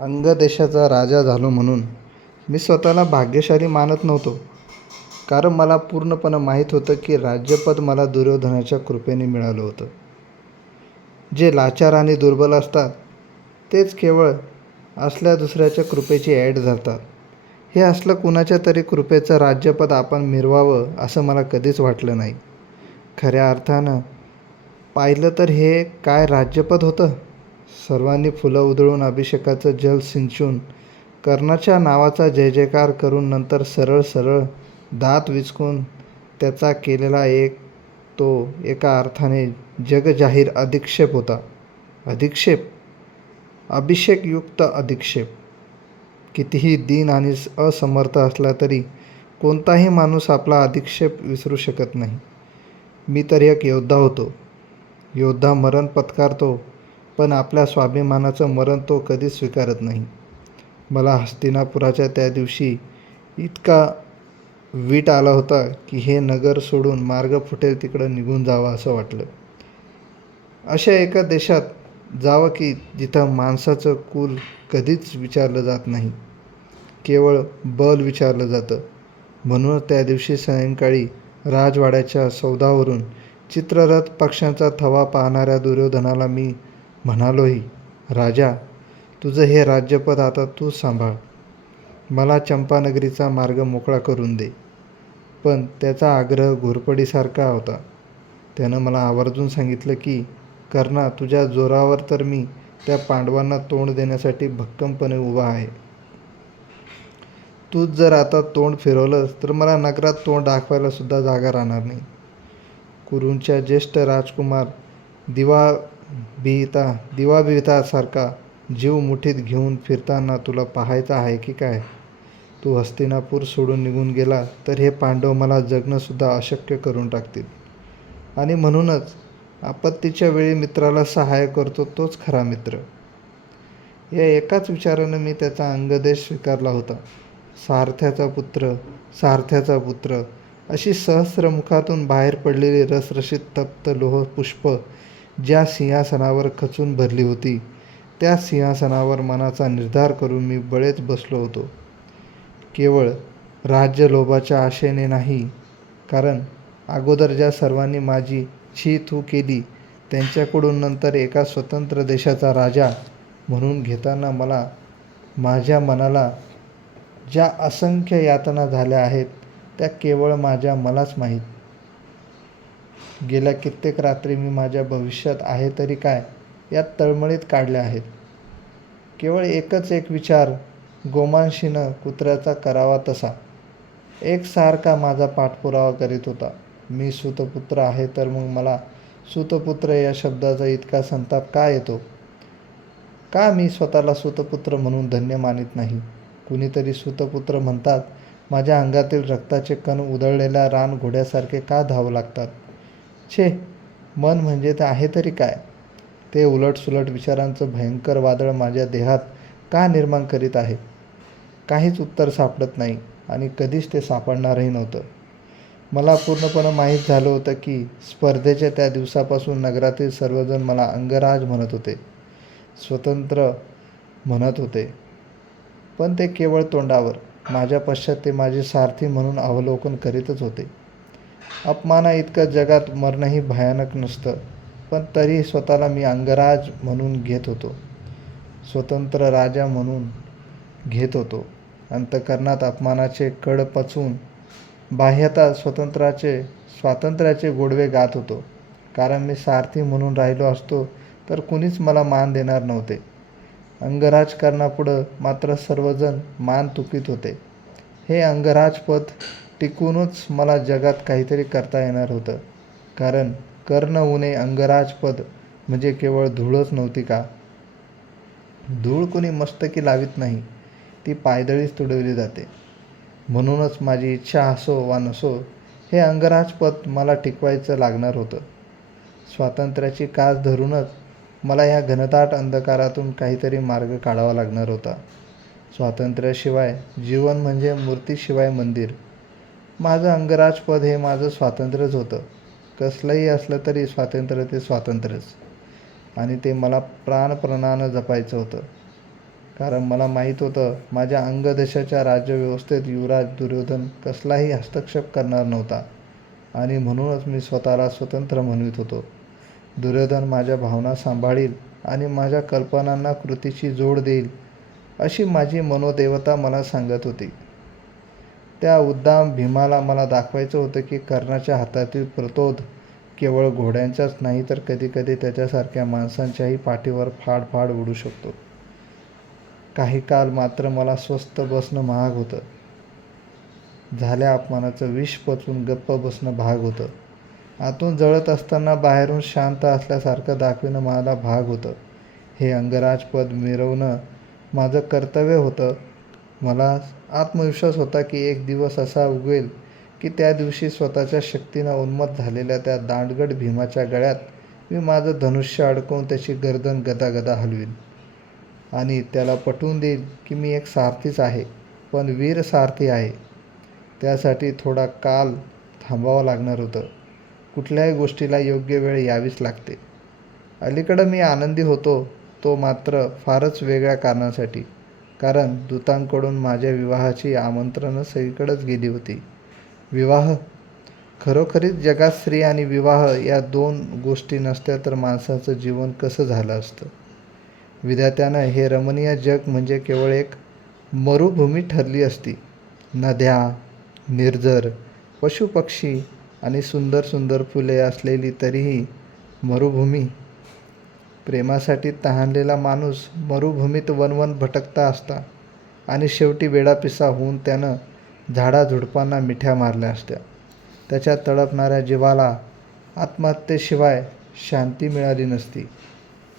अंगदेशाचा राजा झालो म्हणून मी स्वतःला भाग्यशाली मानत नव्हतो. कारण मला पूर्णपणे माहीत होतं की राज्यपद मला दुर्योधनाच्या कृपेने मिळालं होतं. जे लाचार आणि दुर्बल असतात तेच केवळ असल्या दुसऱ्याच्या कृपेची ॲड धरतात हे असलं कुणाच्या तरी कृपेचं राज्यपद आपण मिरवावं असं मला कधीच वाटलं नाही. खऱ्या अर्थानं पाहिलं तर हे काय राज्यपद होतं? सर्वांनी फुलं उधळून अभिषेकाचं जल सिंचून कर्णाच्या नावाचा जय जयकार करून नंतर सरळ सरळ दात विचकून त्याचा केलेला एक तो एका अर्थाने जगजाहीर अधिक्षेप होता. अधिक्षेप? अभिषेकयुक्त अधिक्षेप. कितीही दीन आणि असमर्थ असला तरी कोणताही माणूस आपला अधिक्षेप विसरू शकत नाही. मी तर एक योद्धा होतो. योद्धा मरण पत्कारतो. पण आपल्या स्वाभिमानाचं मरण तो कधीच स्वीकारत नाही. मला हस्तिनापुराच्या त्या दिवशी इतका वीट आला होता की हे नगर सोडून मार्ग फुटेल तिकडं निघून जावं असं वाटलं. अशा एका देशात जावं की जिथं माणसाचं कुल कधीच विचारलं जात नाही. केवळ बल विचारलं जातं. म्हणून त्या दिवशी सायंकाळी राजवाड्याच्या सौदावरून चित्ररथ पक्ष्यांचा थवा पाहणाऱ्या दुर्योधनाला मी म्हणालोही राजा तुझं हे राज्यपद आता तूच सांभाळ. मला चंपानगरीचा मार्ग मोकळा करून दे. पण त्याचा आग्रह घोरपडीसारखा होता. त्यानं मला आवर्जून सांगितलं की कर्णा तुझ्या जोरावर तर मी त्या पांडवांना तोंड देण्यासाठी भक्कमपणे उभा आहे. तूच जर आता तोंड फिरवलंस तर मला नगरात तोंड दाखवायला सुद्धा जागा राहणार नाही. कुरूंच्या ज्येष्ठ राजकुमार दिवा बिहिता दिवा बिहितासारखा जीव मुठीत घेऊन फिरताना तुला पाहायचं आहे की काय? तू हस्तिनापूर सोडून निघून गेला तर हे पांडव मला जगणंसुद्धा अशक्य करून टाकतील. आणि म्हणूनच आपत्तीच्या वेळी मित्राला सहाय्य करतो तोच खरा मित्र. या एकाच विचारानं मी त्याचा अंगदेश स्वीकारला होता. सारथ्याचा पुत्र सारथ्याचा पुत्र अशी सहस्र मुखातून बाहेर पडलेली रसरशीत तप्त लोह पुष्प ज्या सिंहासनावर खचून भरली होती त्या सिंहासनावर मनाचा निर्धार करून मी बळेच बसलो होतो. केवळ राज्यलोभाच्या आशेने नाही कारण अगोदर ज्या सर्वांनी माझी छी थू केली त्यांच्याकडून नंतर एका स्वतंत्र देशाचा राजा म्हणून घेताना मला माझ्या मनाला ज्या असंख्य यातना झाल्या आहेत त्या केवळ माझ्या मलाच माहीत. गेल्या कित्येक रात्री मी माझ्या भविष्यात आहे तरी काय यात तळमळीत काढल्या आहेत. केवळ एकच एक विचार गोमांशीनं कुत्र्याचा करावा तसा. एकसारखा माझा पाठपुरावा करीत होता. मी सुतपुत्र आहे तर मग मला सुतपुत्र या शब्दाचा इतका संताप का येतो? का मी स्वतःला सुतपुत्र म्हणून धन्य मानित नाही? कुणीतरी सुतपुत्र म्हणतात माझ्या अंगातील रक्ताचे कण उधळलेल्या रान घोड्यासारखे का धावू लागतात? छे. मन म्हणजे तर आहे तरी काय? ते उलटसुलट विचारांचं भयंकर वादळ माझ्या देहात का निर्माण करीत आहे? काहीच उत्तर सापडत नाही आणि कधीच ते सापडणारही नव्हतं. मला पूर्णपणे माहीत झालं होतं की स्पर्धेच्या त्या दिवसापासून नगरातील सर्वजण मला अंगराज म्हणत होते. स्वतंत्र म्हणत होते. पण ते केवळ तोंडावर माझ्या पश्चात ते माझे सारथी म्हणून अवलोकन करीतच होते. अपमाना इतकं जगात मरणंही भयानक नसतं. पण तरी स्वतःला मी अंगराज म्हणून घेत होतो. स्वतंत्र राजा म्हणून घेत होतो. अंतकरणात अपमानाचे कड पचून बाह्यता स्वतंत्राचे स्वातंत्र्याचे गोडवे गात होतो. कारण मी सारथी म्हणून राहिलो असतो तर कुणीच मला मान देणार नव्हते. अंगराजकारणापुढं मात्र सर्वजण मान तुकीत होते. हे अंगराजपद टिकूनच मला जगात काहीतरी करता येणार होतं. कारण कर्ण उणे अंगराजपद म्हणजे केवळ धूळच नव्हती का? धूळ कोणी मस्तकी लावित नाही ती पायदळीच तुडवली जाते. म्हणूनच माझी इच्छा असो वा नसो हे अंगराजपद मला टिकवायचं लागणार होतं. स्वातंत्र्याची कास धरूनच मला ह्या घनदाट अंधकारातून काहीतरी मार्ग काढावा लागणार होता. स्वातंत्र्याशिवाय जीवन म्हणजे मूर्तीशिवाय मंदिर. माझं अंगराजपद हे माझं स्वातंत्र्यच होतं. कसलंही असलं तरी स्वातंत्र्य ते स्वातंत्र्यच. आणि ते मला प्राणप्रणानं जपायचं होतं. कारण मला माहीत होतं माझ्या अंगदेशाच्या राज्यव्यवस्थेत युवराज दुर्योधन कसलाही हस्तक्षेप करणार नव्हता. आणि म्हणूनच मी स्वतःला स्वतंत्र म्हणवित होतो. दुर्योधन माझ्या भावना सांभाळील आणि माझ्या कल्पनांना कृतीची जोड देईल अशी माझी मनोदेवता मला सांगत होती. त्या उद्दाम भीमाला मला दाखवायचं होतं की कर्णाच्या हातातील प्रतोद केवळ घोड्यांचाच नाही तर कधीकधी त्याच्यासारख्या माणसांच्याही पाठीवर फाड फाड उडू शकतो. काही काल मात्र मला स्वस्त बसणं महाग होतं. झाल्या अपमानाचं विष पचून गप्प बसणं भाग होतं. आतून जळत असताना बाहेरून शांत असल्यासारखं दाखविणं मला भाग होतं. हे अंगराजपद मिरवणं माझं कर्तव्य होतं. मला आत्मविश्वास होता की एक दिवस असा उगवेल की त्या दिवशी स्वतःच्या शक्तीनं उन्मत झालेल्या त्या दांडगड भीमाच्या गळ्यात मी माझं धनुष्य अडकवून त्याची गर्दन गदागदा हलवीन. आणि त्याला पटवून देईल की मी एक सारथीच आहे पण वीर सारथी आहे. त्यासाठी थोडा काल थांबावं लागणार होतं. कुठल्याही गोष्टीला योग्य वेळ यावीच लागते. अलीकडं मी आनंदी होतो तो मात्र फारच वेगळ्या कारणासाठी. कारण दूतांकडून माझ्या विवाहाची आमंत्रणं सगळीकडेच गेली होती. विवाह? खरोखरीच जगात स्त्री आणि विवाह या दोन गोष्टी नसत्या तर माणसाचं जीवन कसं झालं असतं? विधात्यानं हे रमणीय जग म्हणजे केवळ एक मरुभूमी ठरली असती. नद्या निर्जर पशुपक्षी आणि सुंदर सुंदर फुले असलेली तरीही मरुभूमी प्रेमासाठी तहानलेला माणूस मरुभूमीत वनवन भटकता असता आणि शेवटी वेडापिसा होऊन त्यानं झाडाझुडपांना मिठ्या मारल्या असत्या. त्याच्या तडपणाऱ्या जीवाला आत्महत्येशिवाय शांती मिळाली नसती.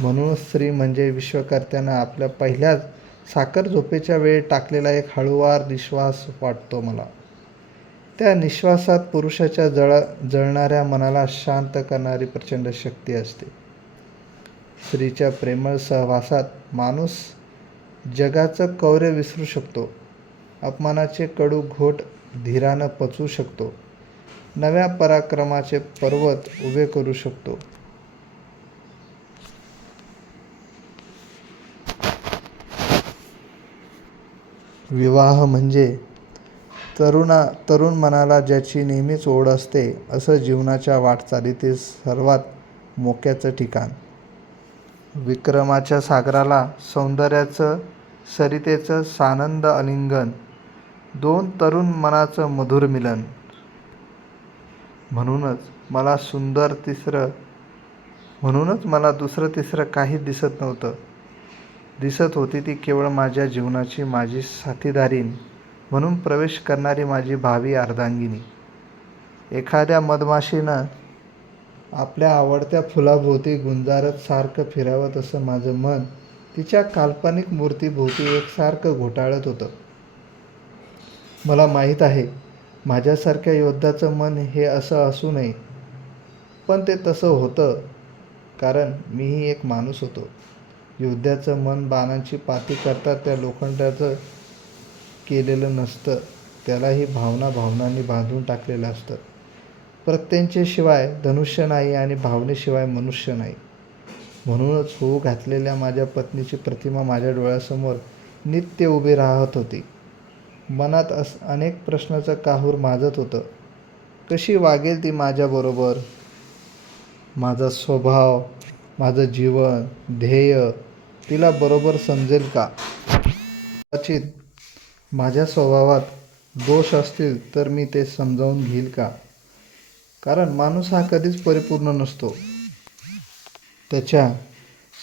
म्हणून स्त्री म्हणजे विश्वकर्त्यानं आपल्या पहिल्याच साखर झोपेच्या वेळी टाकलेला एक हळूवार निश्वास वाटतो मला. त्या निश्वासात पुरुषाच्या जळ जळणाऱ्या मनाला शांत करणारी प्रचंड शक्ती असते. स्त्रीच्या प्रेमळ सहवासात माणूस जगाचं कौर्य विसरू शकतो. अपमानाचे कडू घोट धीरानं पचवू शकतो. नव्या पराक्रमाचे पर्वत उभे करू शकतो. विवाह म्हणजे तरुणा तरुण मनाला ज्याची नेहमीच ओढ असते असं जीवनाच्या वाटचालीतील सर्वात मोक्याचं ठिकाण. विक्रमाच्या सागराला सौंदर्याचं सरितेचं सानंद आलिंगन दोन तरुण मनाचं मधुर मिलन. म्हणूनच मला सुंदर तिसरं म्हणूनच मला दुसरं तिसरं काही दिसत नव्हतं. दिसत होती ती केवळ माझ्या जीवनाची माझी साथीदारीन म्हणून प्रवेश करणारी माझी भावी अर्धांगिनी. एखाद्या मधमाशीनं आपल्या आवडत्या फुलाभोवती गुंजारत सारखं फिरावं तसं माझं मन तिच्या काल्पनिक मूर्तीभोवती एकसारखं घोटाळत होतं. मला माहीत आहे माझ्यासारख्या योद्धाचं मन हे असं असू नये. पण ते तसं होतं कारण मीही एक माणूस होतो. योद्ध्याचं मन बाणांची पाती करता त्या लोखंडाचं केलेलं नसतं त्यालाही भावना भावनांनी बांधून टाकलेलं असतं. प्रत्यंचेशिवाय धनुष्य नाही आणि भावनेशिवाय मनुष्य नाही. म्हणूनच होऊ घातलेल्या माझ्या पत्नीची प्रतिमा माझ्या डोळ्यासमोर नित्य उभी राहत होती. मनात अस अनेक प्रश्नाचं काहूर माजत होतं. कशी वागेल ती माझ्याबरोबर? माझा स्वभाव माझं जीवन ध्येय तिला बरोबर समजेल का? कदाचित माझ्या स्वभावात दोष असतील तर मी ते समजावून घेईल का? कारण माणूस हा कधीच परिपूर्ण नसतो. त्याच्या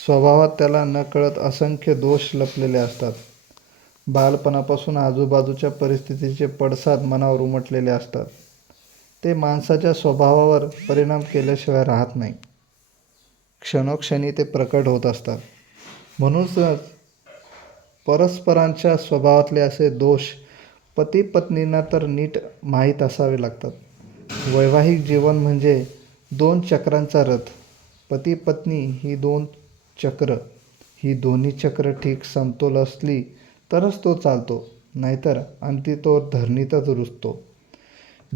स्वभावात त्याला नकळत असंख्य दोष लपलेले असतात. बालपणापासून आजूबाजूच्या परिस्थितीचे पडसाद मनावर उमटलेले असतात. ते माणसाच्या स्वभावावर परिणाम केल्याशिवाय राहत नाही. क्षणोक्षणी ते प्रकट होत असतात. म्हणूनच परस्परांच्या स्वभावातले असे दोष पती पत्नींना तर नीट माहीत असावे लागतात. वैवाहिक जीवन म्हणजे दोन चक्रांचा रथ. पती पत्नी ही दोन चक्र. ही दोन्ही चक्र ठीक समतोल असली तरच तो चालतो नाहीतर अंती तो धरणीतच रुजतो.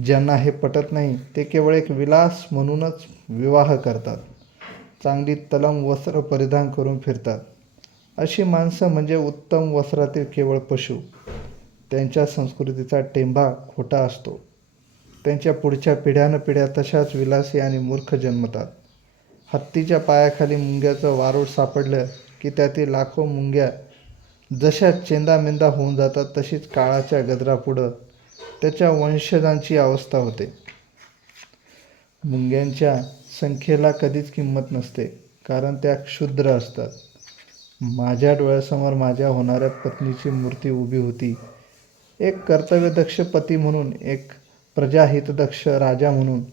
ज्यांना हे पटत नाही ते केवळ एक विलास म्हणूनच विवाह करतात. चांगली तलम वस्त्र परिधान करून फिरतात. अशी माणसं म्हणजे उत्तम वस्त्रातील केवळ पशु. त्यांच्या संस्कृतीचा टेंभा खोटा असतो. त्यांच्या पुढच्या पिढ्यानपिढ्या तशाच विलासी आणि मूर्ख जन्मतात. हत्तीच्या पायाखाली मुंग्याचं वारूळ सापडलं की त्यातील लाखो मुंग्या जशा चेंदामेंदा होऊन जातात तशीच काळाच्या गजरापुढं त्याच्या वंशजांची अवस्था होते. मुंग्यांच्या संख्येला कधीच किंमत नसते कारण त्या क्षुद्र असतात. माझ्या डोळ्यासमोर माझ्या होणाऱ्या पत्नीची मूर्ती उभी होती. एक कर्तव्यदक्ष पती म्हणून एक प्रजाहितदक्ष राजा म्हणून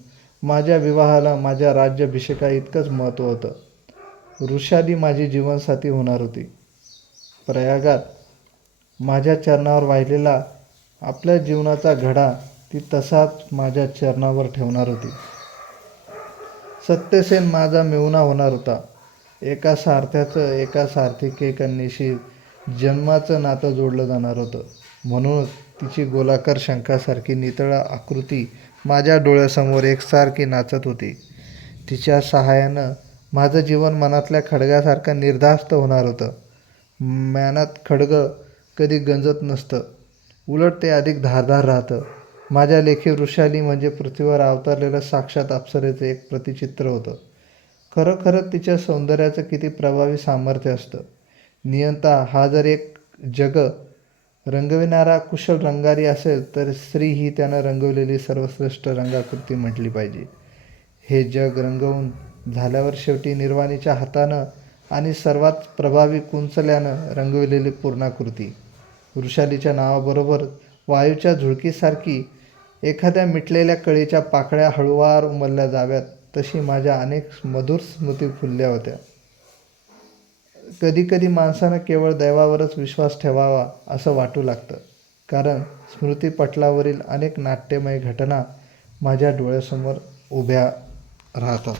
माझ्या विवाहाला माझ्या राज्याभिषेका इतकंच महत्त्व होतं. ऋषादी माझी जीवनसाथी होणार होती. प्रयागात माझ्या चरणावर वाहिलेला आपल्या जीवनाचा घडा ती तसाच माझ्या चरणावर ठेवणार होती. सत्यसेन माझा मिळवणा होणार होता. एका सारथ्याचं एका सार्थिकेकन्येशी जन्माचं नातं जोडलं जाणार होतं. म्हणूनच तिची गोलाकार शंखासारखी नितळ आकृती माझ्या डोळ्यासमोर एकसारखी नाचत होती. तिच्या सहाय्यानं माझं जीवन मनातल्या खडगासारखं निर्धास्त होणार होतं. मनात खडगं कधी गंजत नसतं. उलट ते अधिक धारधार राहतं. माझ्या लेखी वृषाली म्हणजे पृथ्वीवर अवतरलेलं साक्षात अप्सरेचं एक प्रतिचित्र होतं. खरं खरंच तिच्या सौंदर्याचं किती प्रभावी सामर्थ्य असतं. नियंता हा जर एक जग रंगविणारा कुशल रंगारी असेल तर स्त्री ही त्यानं रंगवलेली सर्वश्रेष्ठ रंगाकृती म्हटली पाहिजे. हे जग रंगवून झाल्यावर शेवटी निर्वाणीच्या हातानं आणि सर्वात प्रभावी कुंचल्यानं रंगविलेली पूर्णाकृती. वृषालीच्या नावाबरोबर वायूच्या झुळकीसारखी एखाद्या मिटलेल्या कळीच्या पाकळ्या हळूवार उमलल्या जाव्यात तशी माझ्या अनेक मधुर स्मृती फुलल्या होत्या. कधीकधी माणसानं केवळ दैवावरच विश्वास ठेवावा असं वाटू लागतं. कारण स्मृतीपटलावरील अनेक नाट्यमय घटना माझ्या डोळ्यासमोर उभ्या राहतात.